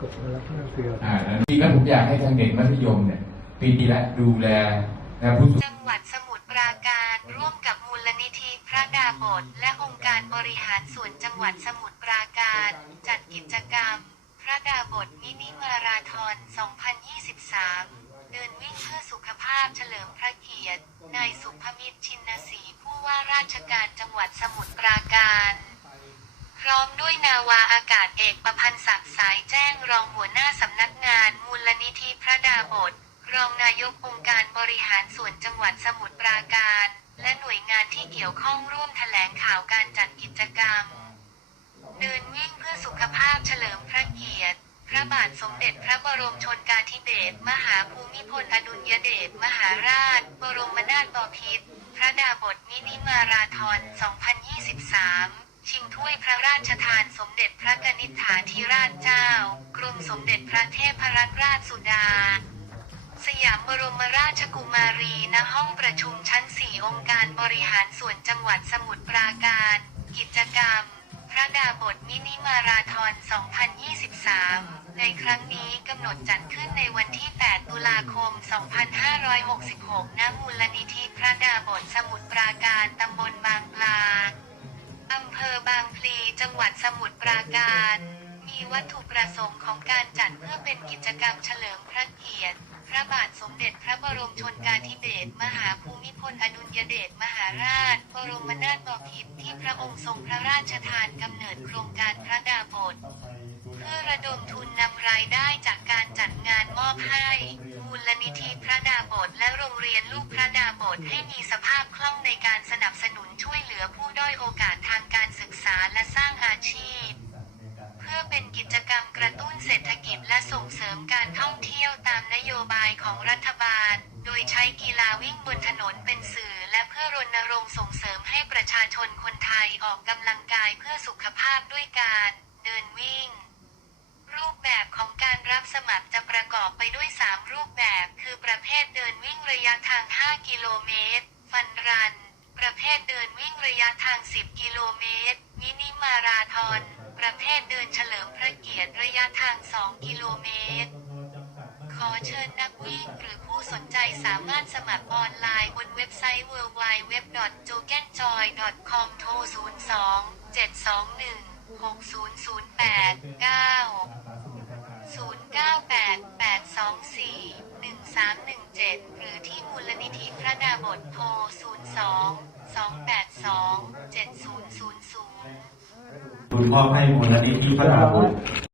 กดมาแล้วก็เตือนอ่าอันนี้ก็ผมอยากให้ทางเด็กมัธยมเนี่ยปีนี้ละดูแลนะผู้สูงจังหวัดสมุทรปราการร่วมกับมูลนิธิพระดาบทและองค์การบริหารส่วนจังหวัดสมุทรปราการ จัดกิจกรรม พระดาบทมินิมาราธอน 2023 เดินวิ่งเพื่อสุขภาพเฉลิมพระเกียรติ นายสุภมิตรชินศรีผู้ว่าราชการจังหวัดสมุทรปราการพ ร้อมด้วยนาวาอากาศเอกประพันธ์ศักดิ์สายแจ้งรองหัวหน้าสำนักงานมูลนิธิพระดาบทรองนายกองค์การบริหารส่วนจังหวัดสมุทรปราการ และหน่วยงานที่เกี่ยวข้องร่วมแถลงข่าวการจัดกิจกรรม เดินวิ่งเพื่อสุขภาพเฉลิมพระเกียรติ พระบาทสมเด็จพระบรมชนกาธิเบศรมหาภูมิพลอดุลยเดชมหาราช บรมนาถบพิตรพระดาบทมินิมาราธอน 2023 ชิงถ้วยพระราชทานสมเด็จพระกนิษฐาธิราชเจ้า กรมสมเด็จพระเทพรัตนราชสุดา สยามบรมราชกุมารีณห้องประชุมชั้น 4 องค์การบริหารส่วนจังหวัดสมุทรปราการ กิจกรรม พระดาบทมินิมาราธอน 2023 ในครั้งนี้กำหนดจัดขึ้นในวันที่ 8 ตุลาคม 2566 ณ มูลนิธิพระดาบทสมุทรปราการตำบลบาง จังหวัดสมุทรปราการ มีวัตถุประสงค์ของการจัดเพื่อเป็นกิจกรรมเฉลิมพระเกียรติ พระบาทสมเด็จพระบรมชนกาธิเบศรมหาภูมิพลอดุลยเดชมหาราช บรมนาถบพิตรที่พระองค์ทรงพระราชทานกำเนิดโครงการพระดาบท เพื่อระดมทุนนำรายได้จากการจัดงานมอบให้ มูลนิธิพระดาบทและโรงเรียนลูกพระดาบทให้มีสภาพคล่องในการสนับสนุนช่วยเหลือผู้ด้อยโอกาสทางการศึกษาและสร้างอาชีพ เพื่อเป็นกิจกรรมกระตุ้นเศรษฐกิจและส่งเสริมการท่องเที่ยวตามนโยบายของรัฐบาล โดยใช้กีฬาวิ่งบนถนนเป็นสื่อและเพื่อรณรงค์ส่งเสริมให้ประชาชนคนไทยออกกำลังกายเพื่อสุขภาพด้วยการ เดินวิ่งรูปแบบของการรับสมัครจะประกอบไปด้วย 3 รูปแบบ ประเภทเดินวิ่งระยะทาง 5 กิโลเมตร ฟันรัน ประเภทเดินวิ่งระยะทาง 10 กิโลเมตร มินิมาราธอน ประเภทเดินเฉลิมพระเกียรติระยะทาง 2 กิโลเมตร ขอเชิญนักวิ่งหรือผู้สนใจสามารถสมัครออนไลน์บนเว็บไซต์ www.jogenjoy.com โทร 02 721 6008 0317 หรือที่มูลนิธิพระดาบทโทร 02 282 7000 คุณพ่อให้มูลนิธิพระดาบท